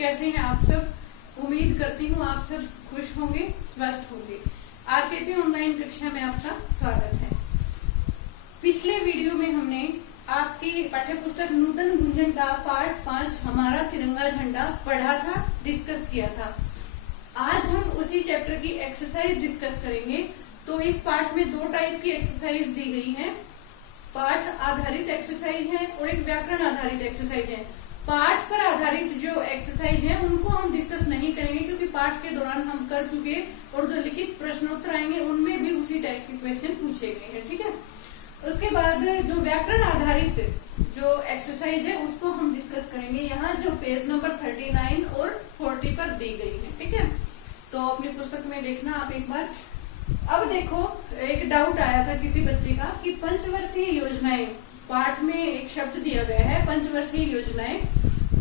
कैसे हैं आप सब? उम्मीद करती हूँ आप सब खुश होंगे, स्वस्थ होंगे। आरकेपी ऑनलाइन कक्षा में आपका स्वागत है। पिछले वीडियो में हमने आपकी पाठ्य पुस्तक नूतन गुंजन का पार्ट 5 हमारा तिरंगा झंडा पढ़ा था, डिस्कस किया था। आज हम उसी चैप्टर की एक्सरसाइज डिस्कस करेंगे। तो इस पार्ट में दो टाइप की एक्सरसाइज दी गई है, पाठ आधारित एक्सरसाइज है और एक व्याकरण आधारित एक्सरसाइज है। पाठ पर आधारित जो एक्सरसाइज है उनको हम डिस्कस नहीं करेंगे क्योंकि पाठ के दौरान हम कर चुके और जो लिखित प्रश्नोत्तर आएंगे उनमें भी उसी टाइप के क्वेश्चन पूछे गए हैं, ठीक है। उसके बाद जो व्याकरण आधारित जो एक्सरसाइज है उसको हम डिस्कस करेंगे। यहाँ जो पेज नंबर 39 और 40 पर दी गई है, ठीक है। तो अपनी पुस्तक में देखना आप एक बार। अब देखो, एक डाउट आया था किसी बच्चे का कि पंचवर्षीय योजनाएं, पाठ में एक शब्द दिया गया है पंचवर्षीय योजनाएं,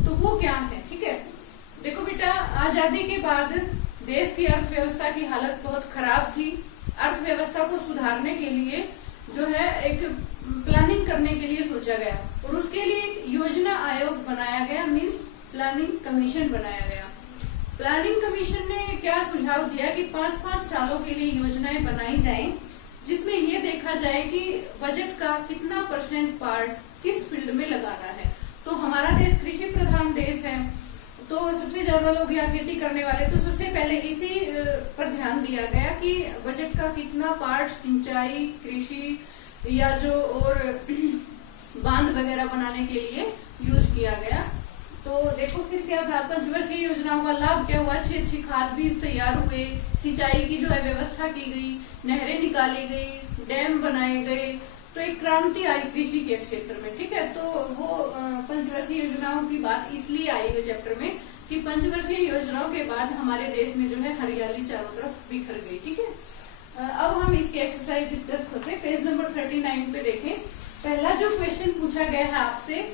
तो वो क्या है, ठीक है। देखो बेटा, आजादी के बाद देश की अर्थव्यवस्था की हालत बहुत खराब थी। अर्थव्यवस्था को सुधारने के लिए जो है एक प्लानिंग करने के लिए सोचा गया और उसके लिए एक योजना आयोग बनाया गया, मीन्स प्लानिंग कमीशन बनाया गया। प्लानिंग कमीशन ने क्या सुझाव दिया कि 5-5 सालों के लिए योजनाएं बनाई जाएं, जिसमें ये देखा जाए कि बजट का कितना % पार्ट किस फील्ड में लगाना है। तो हमारा देश कृषि प्रधान देश है, तो सबसे ज्यादा लोग यहाँ खेती करने वाले, तो सबसे पहले इसी पर ध्यान दिया गया कि बजट का कितना पार्ट सिंचाई, कृषि या जो और बांध वगैरह बनाने के लिए यूज किया गया। तो देखो फिर क्या था, पंचवर्षीय योजनाओं का लाभ क्या हुआ, अच्छी खाद बीज तैयार हुए, सिंचाई की जो है व्यवस्था की गई, नहरें निकाली गई, डैम बनाए गए, तो एक क्रांति आई कृषि के क्षेत्र में, ठीक है। तो वो पंचवर्षीय योजनाओं की बात इसलिए आई है चैप्टर में कि पंचवर्षीय योजनाओं के बाद हमारे देश में जो है हरियाली चारों तरफ बिखर गई, ठीक है। अब हम इसकी एक्सरसाइज डिस्कस करते हैं। पेज नंबर 39 पे देखें। पहला जो क्वेश्चन पूछा गया है आपसे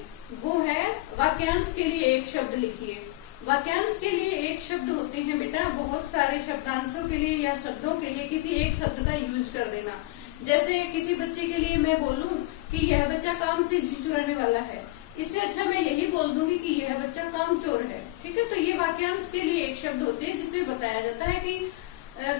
वो है वाक्यांश के लिए एक शब्द लिखिए। वाक्यांश के लिए एक शब्द होते हैं बेटा, बहुत सारे शब्दांशों के लिए या शब्दों के लिए किसी एक शब्द का यूज कर देना। जैसे किसी बच्चे के लिए मैं बोलूं कि यह बच्चा काम से जी चुराने वाला है, इससे अच्छा मैं यही बोल दूंगी कि यह बच्चा कामचोर है, ठीक है। तो ये वाक्यांश के लिए एक शब्द होते हैं जिसमें बताया जाता है कि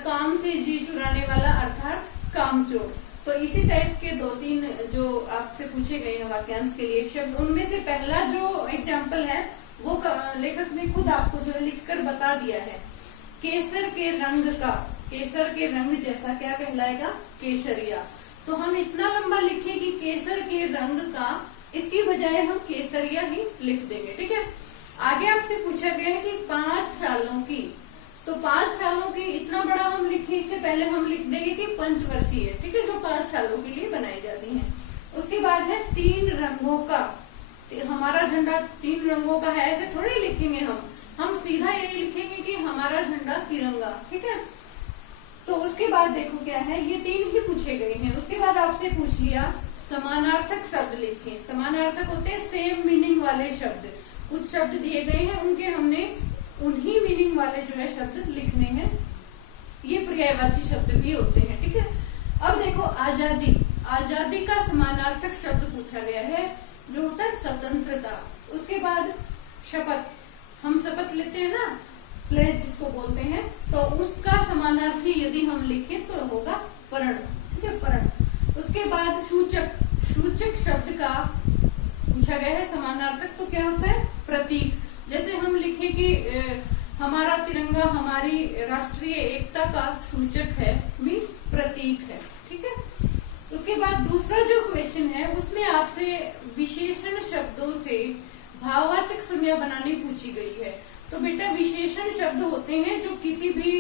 काम से जी चुराने वाला अर्थात कामचोर। तो इसी टाइप के 2-3 जो आपसे पूछे गए हैं वाक्यांश के लिए एक शब्द, उनमें से पहला जो एग्जाम्पल है वो लेखक ने खुद आपको जो है लिखकर बता दिया है। केसर के रंग का, केसर के रंग जैसा क्या कहलाएगा, केसरिया। तो हम इतना लंबा लिखें कि केसर के रंग का, इसकी बजाय हम केसरिया ही लिख देंगे, ठीक है। आगे आपसे पूछा गया है कि 5 सालों की, तो 5 सालों की इतना बड़ा हम लिखे, इससे पहले हम लिख देंगे कि पंचवर्षीय, ठीक है, जो 5 सालों के लिए बनाई जाती है। उसके बाद है 3 रंगों का, हमारा झंडा 3 रंगों का है, ऐसे थोड़े लिखेंगे हम सीधा यही लिखेंगे कि हमारा झंडा तिरंगा, ठीक है। तो उसके बाद देखो क्या है, ये 3 ही पूछे गए हैं। उसके बाद आपसे पूछ लिया समानार्थक शब्द लिखें। समानार्थक होते हैं सेम मीनिंग वाले शब्द, कुछ शब्द दिए गए हैं उनके हमने उन्हीं मीनिंग वाले जो है शब्द लिखने हैं। ये पर्यायवाची शब्द भी होते हैं, ठीक है। अब देखो आजादी, आजादी का समानार्थक शब्द पूछा गया है जो होता है स्वतंत्रता। उसके बाद शपथ, हम शपथ लेते हैं ना, प्लेज जिसको बोलते हैं, तो उसका समानार्थी यदि हम लिखें तो होगा प्रण, ठीक है, प्रण। उसके बाद सूचक, सूचक शब्द का पूछा गया है समानार्थक, तो क्या होता है, प्रतीक। जैसे हम लिखे कि हमारा तिरंगा हमारी राष्ट्रीय एकता का सूचक है, मीन्स प्रतीक है, ठीक है। उसके बाद दूसरा जो क्वेश्चन है उसमें आपसे विशेषण शब्दों से भाववाचक संज्ञा बनानी पूछी गई है। तो बेटा विशेषण शब्द होते हैं जो किसी भी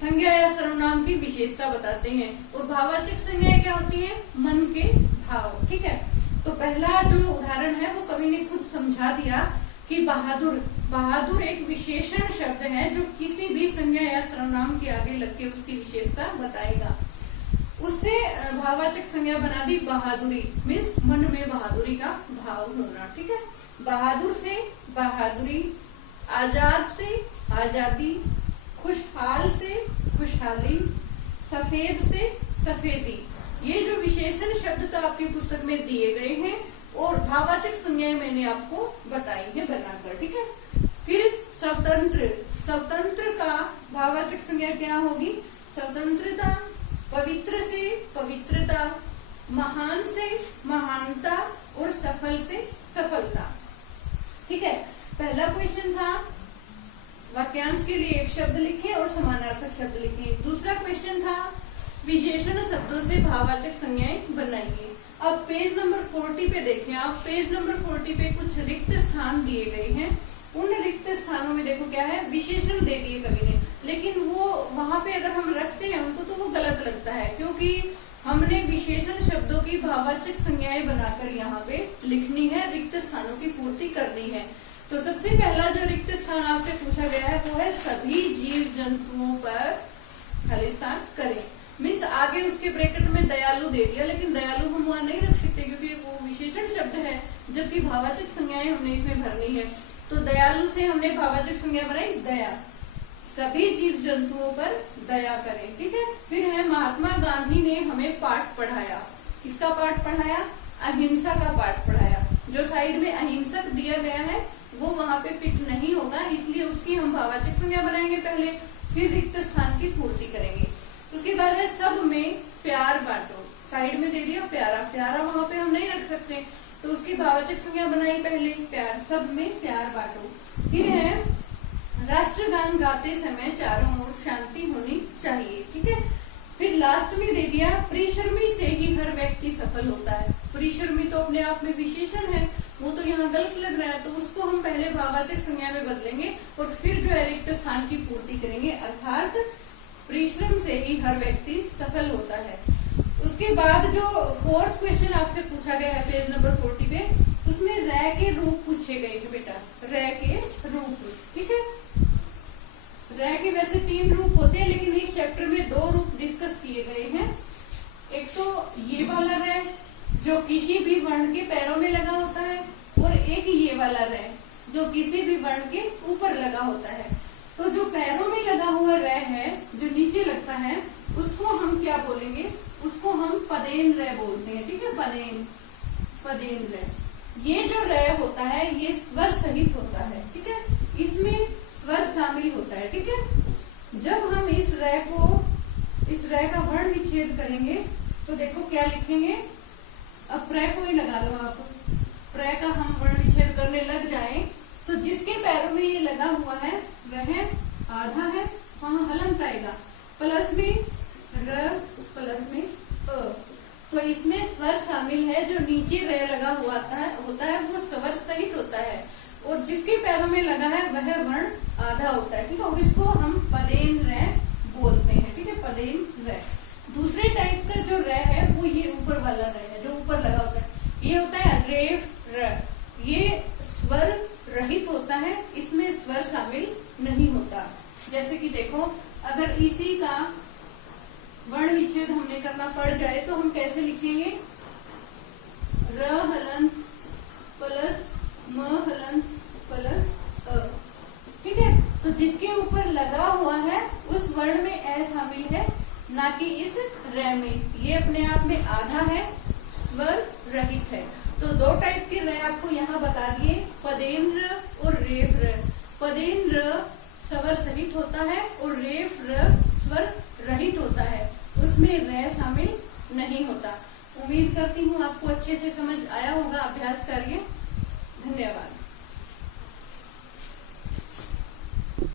संज्ञा या सर्वनाम की विशेषता बताते हैं, और भाववाचक संज्ञाएं क्या होती है, मन के भाव, ठीक है। तो पहला जो उदाहरण है वो कवि ने खुद समझा दिया कि बहादुर, बहादुर एक विशेषण शब्द है जो किसी भी संज्ञा या सर्वनाम के आगे लग के उसकी विशेषता बताएगा। उससे भाववाचक संज्ञा बना दी बहादुरी, मीन्स मन में बहादुरी का भाव होना, ठीक है। बहादुर से बहादुरी, आजाद से आजादी, खुशहाल से खुशहाली, सफेद से सफेदी। ये जो विशेषण शब्द तो आपकी पुस्तक में दिए गए हैं और भाववाचक संज्ञाएं मैंने आपको बताई है बनाकर, ठीक है। फिर स्वतंत्र, स्वतंत्र का भाववाचक संज्ञा क्या होगी? स्वतंत्रता। पवित्र से पवित्रता, महान से महानता और सफल से सफलता। ठीक है, पहला क्वेश्चन था वाक्यांश के लिए एक शब्द लिखें और समानार्थक शब्द लिखें। दूसरा क्वेश्चन था विशेषण शब्दों से भाववाचक संज्ञाएं बनाइए। अब पेज नंबर 40 पे देखें आप, पेज नंबर 40 पे कुछ रिक्त स्थान दिए गए हैं। उन रिक्त स्थानों में देखो क्या है, विशेषण दे दिए कवि ने, लेकिन वो वहां पे अगर हम रखते हैं उनको तो वो गलत लगता है, क्योंकि हमने विशेषण शब्दों की भाववाचक संज्ञाएं बनाकर यहाँ पे लिखनी है, रिक्त स्थानों की पूर्ति करनी है। तो सबसे पहला जो रिक्त स्थान आपसे पूछा गया है वो है सभी जीव जंतुओं पर खाली स्थान करें। मीन्स आगे उसके ब्रैकेट में दयालु दे दिया, लेकिन दयालु हम वहां नहीं रख सकते क्योंकि वो विशेषण शब्द है, जबकि भाववाचक संज्ञाएं हमने इसमें भरनी है। तो दयालु से हमने भाववाचक संज्ञा बनाई दया, सभी जीव जंतुओं पर दया करें। ठीक है, फिर है महात्मा गांधी ने हमें पाठ पढ़ाया। किसका पाठ पढ़ाया? अहिंसा का पाठ पढ़ाया। जो साइड में अहिंसक दिया गया है वो वहां पे फिट नहीं होगा, इसलिए उसकी हम भाववाचक संज्ञा बनाएंगे पहले, फिर रिक्त स्थान की पूर्ति करेंगे। उसके बाद है सब में प्यार बांटो। साइड में दे दिया प्यारा, प्यारा वहां पे हम नहीं रख सकते, तो उसकी भाववाचक संज्ञा बनाई पहले प्यार, सब में प्यार बांटो। फिर है राष्ट्रगान गाते समय चारों ओर शांति होनी चाहिए। ठीक है, फिर लास्ट में दे दिया परिश्रमी से ही हर व्यक्ति सफल होता है। परिश्रमी तो अपने आप में विशेषण है, वो तो यहाँ गलत लग रहा है, तो उसको हम पहले भाववाचक संज्ञा में बदलेंगे और फिर जो है रिक्त स्थान की पूर्ति करेंगे, अर्थात परिश्रम से ही हर व्यक्ति सफल होता है। उसके बाद जो फोर्थ क्वेश्चन आपसे पूछा गया है पेज नंबर 40 पे, उसमें रह के रूप पूछे गए हैं बेटा, रह के रूप। ठीक है, रह के वैसे 3 रूप होते हैं, लेकिन इस चैप्टर में 2 रूप डिस्कस किए गए हैं। एक तो ये वाला रह जो किसी भी वर्ण के पैरों में लगा होता है, और एक ये वाला रह जो किसी भी वर्ण के ऊपर लगा होता है। तो जो पैरों में लगा हुआ रह है, जो नीचे लगता है, उसको हम क्या बोलेंगे? उसको हम पदेन रह बोलते हैं। ठीक है, पदेन, पदेन रह। ये जो रह होता है ये स्वर सहित होता है। ठीक है, इसमें स्वर शामिल होता है। ठीक है, जब हम इस रह का वर्ण विच्छेद करेंगे तो देखो क्या लिखेंगे। अब प्र को ही लगा लो आप, प्र का हम वर्ण विच्छेद करने लग जाएं तो जिसके पैरों में ये लगा हुआ है वह आधा है, वहां हलंत आएगा, प्लस में र प्लस में अ, तो इसमें स्वर शामिल है। जो नीचे रह लगा हुआ होता है वो स्वर सहित होता है, और जिसके पैरों में लगा है वह वर्ण आधा होता है। ठीक है, और इसको हम पदेन रह बोलते हैं। ठीक है, पदेन रह। दूसरे टाइप का जो रह है वो ये ऊपर वाला रह है, जो ऊपर लगा होता है, ये होता है रेफ र। ये स्वर रहित होता है, इसमें स्वर शामिल नहीं होता। जैसे कि देखो, अगर इसी का वर्ण विच्छेद हमने करना पड़ जाए तो हम कैसे लिखेंगे? र हलंत प्लस म हलंत प्लस अ। ठीक है, तो जिसके ऊपर लगा हुआ है उस वर्ण में ए शामिल है, ना कि इस र में। ये अपने आप में आधा है, स्वर रहित है। तो 2 टाइप के र आपको यहाँ बता दिए, पदेन र और रेफ र। पदेन र स्वर सहित होता है और रेफ र स्वर रहित होता है, उसमें र शामिल नहीं होता। उम्मीद करती हूँ आपको अच्छे से समझ आया होगा। अभ्यास करिए। धन्यवाद।